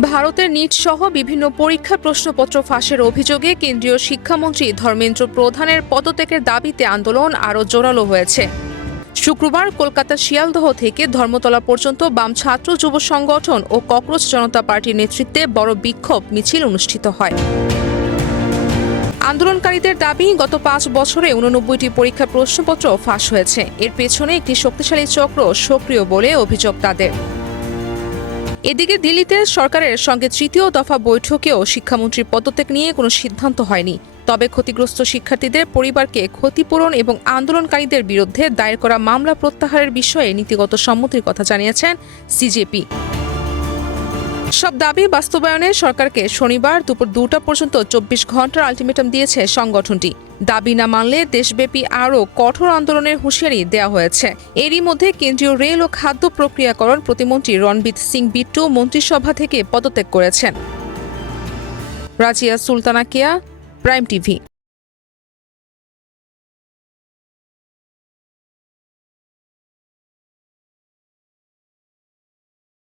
ভারতের নিট সহ বিভিন্ন পরীক্ষার প্রশ্নপত্র ফাঁসের অভিযোগে কেন্দ্রীয় শিক্ষামন্ত্রী ধর্মেন্দ্র প্রধানের পদত্যাগের দাবিতে আন্দোলন আরও জোরালো হয়েছে। শুক্রবার কলকাতার শিয়ালদহ থেকে ধর্মতলা পর্যন্ত বাম ছাত্র যুব সংগঠন ও ককরোচ জনতা পার্টির নেতৃত্বে বড় বিক্ষোভ মিছিল অনুষ্ঠিত হয়। আন্দোলনকারীদের দাবি, গত 5 বছরে 89টি পরীক্ষার প্রশ্নপত্র ফাঁস হয়েছে। এর পেছনে একটি শক্তিশালী চক্র সক্রিয় বলে অভিযোগ তাদের। এদিকে দিল্লিতে সরকারের সঙ্গে তৃতীয় দফা বৈঠকেও শিক্ষামন্ত্রীর পদত্যাগ নিয়ে কোনো সিদ্ধান্ত হয়নি। তবে ক্ষতিগ্রস্ত শিক্ষার্থীদের পরিবারকে ক্ষতিপূরণ এবং আন্দোলনকারীদের বিরুদ্ধে দায়ের করা মামলা প্রত্যাহারের বিষয়ে নীতিগত সম্মতির কথা জানিয়েছেন সিজেপি। সব দাবি বাস্তবায়নে সরকারকে শনিবার দুপুর 2টা পর্যন্ত 24 ঘন্টার আলটিমেটাম দিয়েছে সংগঠনটি। দাবি না মানলে দেশব্যাপী আরও কঠোর আন্দোলনের হুঁশিয়ারি দেওয়া হয়েছে। এরই মধ্যে কেন্দ্রীয় রেল ও খাদ্য প্রক্রিয়াকরণ প্রতিমন্ত্রী রণবীর সিং বিট্টু মন্ত্রিসভা থেকে পদত্যাগ করেছেন। রাজিয়া সুলতানা কেয়া, প্রাইম টিভি।